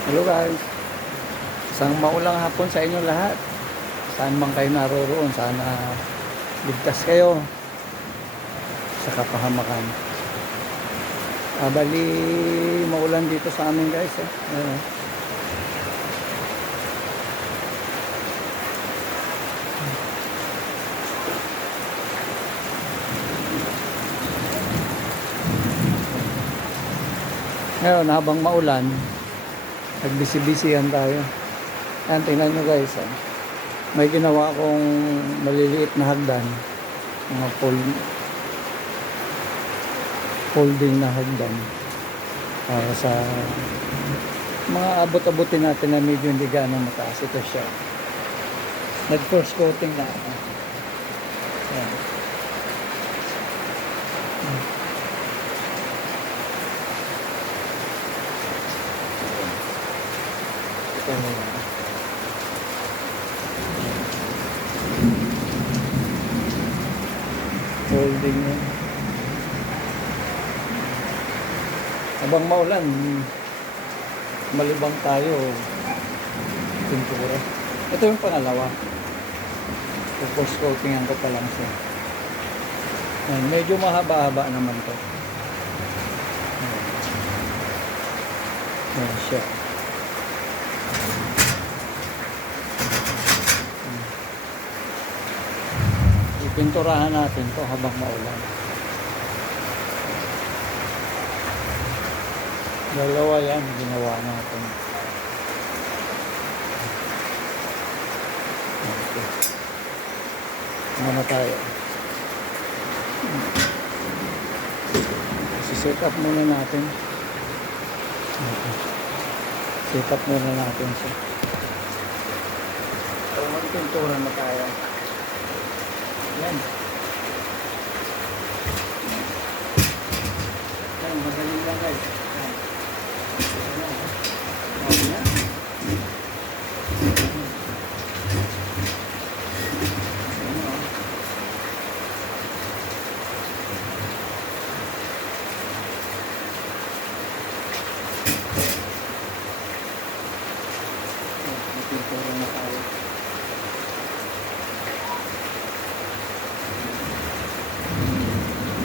Hello guys, isang maulang hapon sa inyo lahat. Saan man kayo naroroon, sana ligtas kayo sa kapahamakan. Bali, maulan dito sa amin guys. Ayan, oh. Ngayon, habang maulan, nagbisi-bisihan tayo. Ayan, tingnan nyo guys. May ginawa akong maliliit na hagdan. Mga folding na hagdan. Para sa mga abot-abutin natin na medyo hindi gaano mataas. Ito siya. Nag-first coating na ako. Ayan. Ito na yan. Holding yan. Habang maulan, malibang tayo pintura. Ito yung pangalawa. First coating ko pa lang siya. Ayan, medyo mahaba-haba naman to. Ayan siya. Ipinturahan natin to habang maulan. Dalawa yan, ginawa natin. Okay. Muna tayo. Set up muna natin. Okay. Set up muna natin siya. So, magpintura na tayo. Yan.